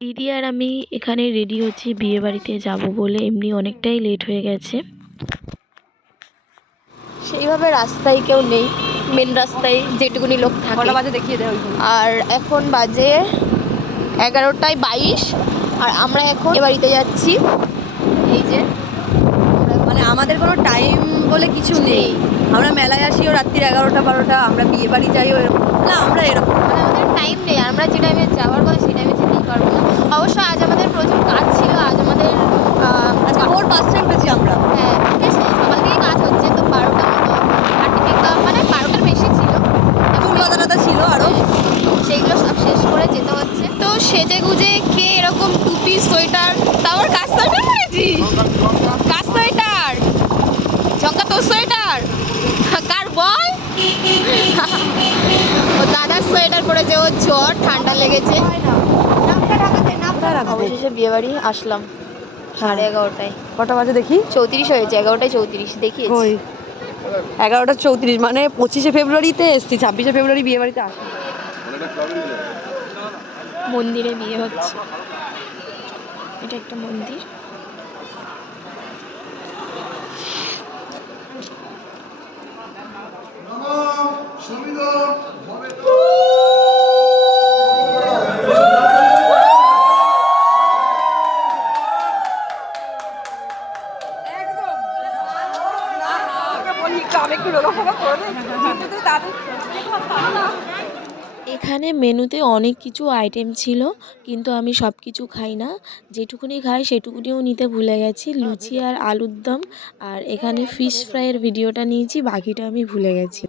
দিদি আর আমি এখানে রেডি হচ্ছি বিয়ে বাড়িতে যাব বলে, এমনি অনেকটাই লেট হয়ে গেছে। সেইভাবে রাস্তায় কেউ নেই, মেন রাস্তায় যেটুকুনি লোক থাকে। বাজে দেখিয়ে দেয় ওইখানে। আর এখন বাজে 11:22 আর আমরা এখন এ বাড়িতে যাচ্ছি। এই যে মানে আমাদের কোনো টাইম বলে কিছু নেই। আমরা মেলায় আসিও রাত্রির 11টা-12টা, আমরা বিয়ে বাড়ি যাইও এরকম না, আমরা এরকম মানে আমাদের টাইম নেই, আমরা যে টাইমে যাওয়ার কথা সেই টাইমে যেতেই পারবো না। অবশ্য আজ আমাদের প্রচুর কাজ ছিল, আজ আমাদের আজকে ভোর 5টায় উঠেছি আমরা। হ্যাঁ ঠিক আছে, সকাল থেকে কাজ হচ্ছে, তো 12টার মতো পার্টি মেকআপ, মানে 12টার বেশি ছিল, চুল বাঁধাটা ছিল আরও, সেইগুলো সব শেষ করে যেতে হচ্ছে। তো সেজে গুজে কে এরকম টুপি সোয়েটার, তারপর কাজ সোয়েটার পরেছি, কাজ সোয়েটার জঙ্কা, তোর সোয়েটার কার বল? ও দাদার সোয়েটার পরেছে, ও জ্বর ঠান্ডা লেগেছে। অবশেষে বিয়ে বাড়ি আসলাম 11:30টায়। কটা বাজে দেখি? 34 হয়েছে, 11:34 দেখিয়েছি। ওই 11টা 34, মানে 25শে ফেব্রুয়ারিতে এসছি, 26শে ফেব্রুয়ারি বিয়ে বাড়িতে আসি। মন্দিরে বিয়ে হচ্ছে, এটা একটা মন্দির। এখানে মেনুতে অনেক কিছু আইটেম ছিল, কিন্তু আমি সব কিছু খাই না, যেটুকুনি খাই সেটুকুনিও নিতে ভুলে গেছি। লুচি আর আলুর দম, আর এখানে ফিশ ফ্রাইয়ের ভিডিওটা নিয়েছি, বাকিটা আমি ভুলে গেছি।